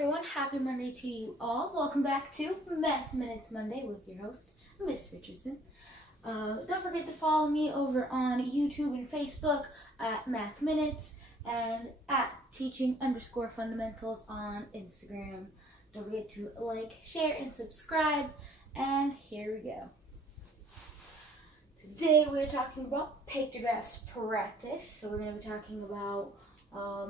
everyone, happy Monday to you all. Welcome back to Math Minutes Monday with your host, Miss Richardson. Don't forget to follow me over on YouTube and Facebook at Math Minutes and at teaching_fundamentals on Instagram. Don't forget to like, share, and subscribe. And here we go. Today we're talking about pictographs practice. So we're going to be talking about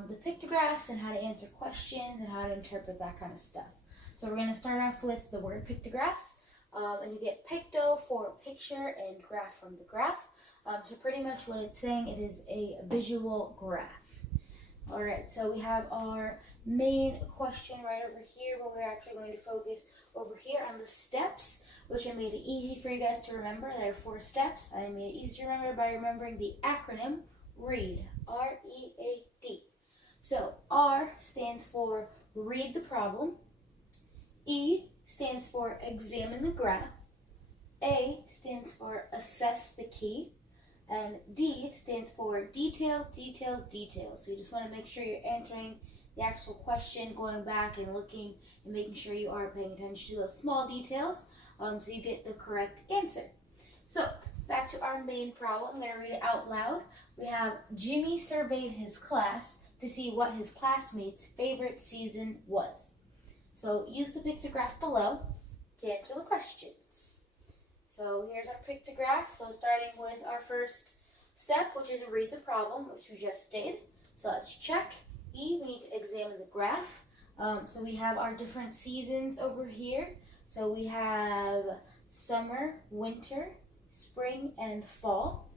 the pictographs and how to answer questions and how to interpret that kind of stuff. So we're going to start off with the word pictographs. And you get picto for picture and graph from the graph. So pretty much what it's saying, it is a visual graph. Alright, so we have our main question right over here, but we're actually going to focus over here on the steps, which I made it easy for you guys to remember. There are 4 steps. I made it easy to remember by remembering the acronym READ, R-E-A-D. So R stands for read the problem. E stands for examine the graph. A stands for assess the key. And D stands for details, details, details. So you just want to make sure you're answering the actual question, going back and looking and making sure you are paying attention to those small details so you get the correct answer. So back to our main problem. I'm going to read it out loud. We have Jimmy surveyed his class to see what his classmates' favorite season was. So use the pictograph below to answer the questions. So here's our pictograph. So starting with our first step, which is read the problem, which we just did. So let's check. E, we need to examine the graph. So we have our different seasons over here. So we have summer, winter, spring, and fall.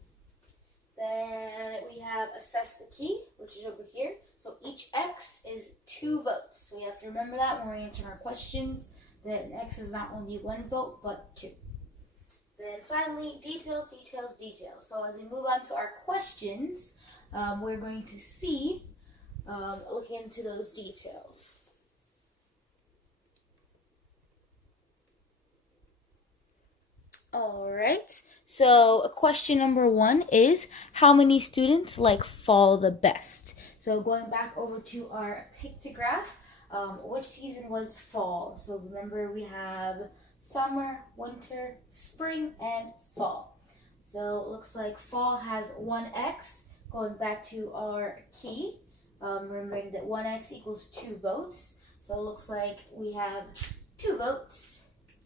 Then we have assess the key, which is over here. So each X is 2 votes. So we have to remember that when we're answering our questions, that an X is not only 1 vote, but 2. Then finally, details, details, details. So as we move on to our questions, we're going to see, look into those details. Alright, so question number 1 is, how many students like fall the best? So going back over to our pictograph, which season was fall? So remember we have summer, winter, spring, and fall. So it looks like fall has 1x, going back to our key, remembering that 1x equals 2 votes. So it looks like we have 2 votes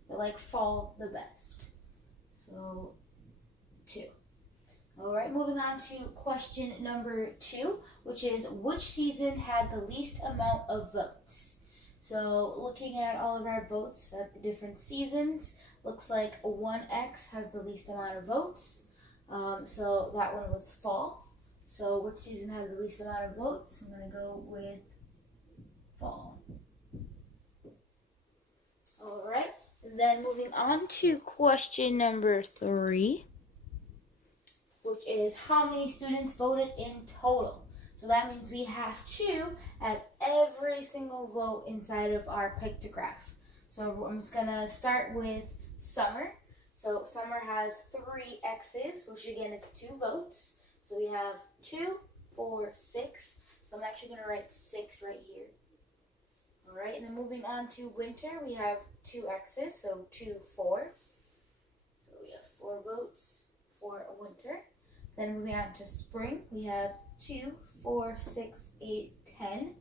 that like fall the best. So 2. Alright, moving on to question number 2, which is which season had the least amount of votes? So looking at all of our votes at the different seasons, looks like 1x has the least amount of votes. So that one was fall. So which season had the least amount of votes? I'm going to go with fall. Alright, then moving on to question number 3, which is how many students voted in total? So that means we have to add every single vote inside of our pictograph. So I'm just going to start with summer. So summer has 3 X's, which again is 2 votes. So we have 2, 4, 6. So I'm actually going to write 6 right here. Alright, and then moving on to winter, we have 2 X's, so 2, 4. So we have 4 votes for winter. Then moving on to spring, we have 2, 4, 6, 8, 10.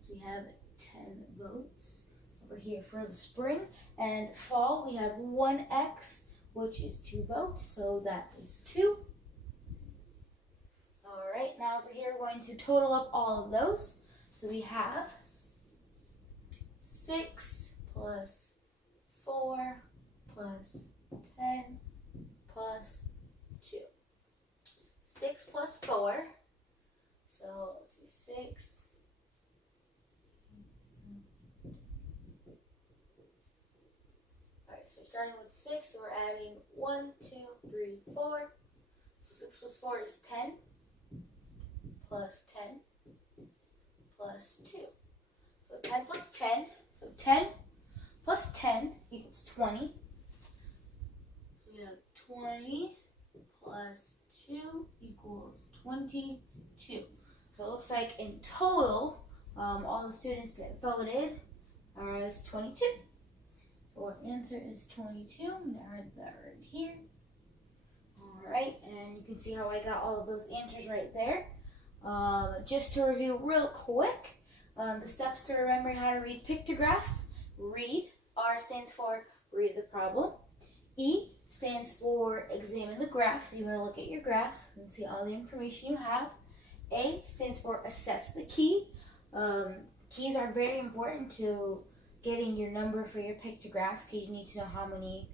So we have 10 votes over here for the spring. And fall, we have 1x, which is 2 votes, so that is 2. Alright, now over here we're going to total up all of those. So we have 6 plus 4 plus 10 plus 2. 6 plus 4. So let's see, 6. Alright, so we're starting with 6, so we're adding 1, 2, 3, 4. So 6 plus 4 is 10, plus 10, plus 2. So 10 plus 10, so 10 plus 10 equals 20. So we have 20 plus 2 equals 22. So it looks like in total, all the students that voted is 22. So our answer is 22. I'm going to add that right here. Alright, and you can see how I got all of those answers right there. Just to review real quick, the steps to remembering how to read pictographs. Read. R stands for read the problem. E stands for examine the graph. You want to look at your graph and see all the information you have. A stands for assess the key. Keys are very important to getting your number for your pictographs because you need to know how many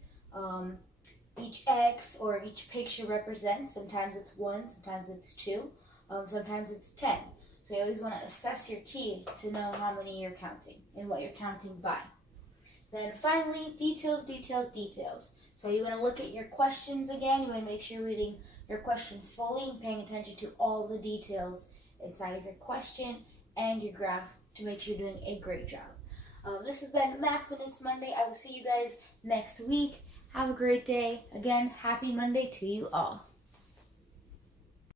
each X or each picture represents. Sometimes it's 1, sometimes it's 2, sometimes it's 10. So you always want to assess your key to know how many you're counting and what you're counting by. Then finally, details, details, details. So you want to look at your questions again. You want to make sure you're reading your question fully and paying attention to all the details inside of your question and your graph to make sure you're doing a great job. This has been Math Minutes Monday. I will see you guys next week. Have a great day. Again, happy Monday to you all.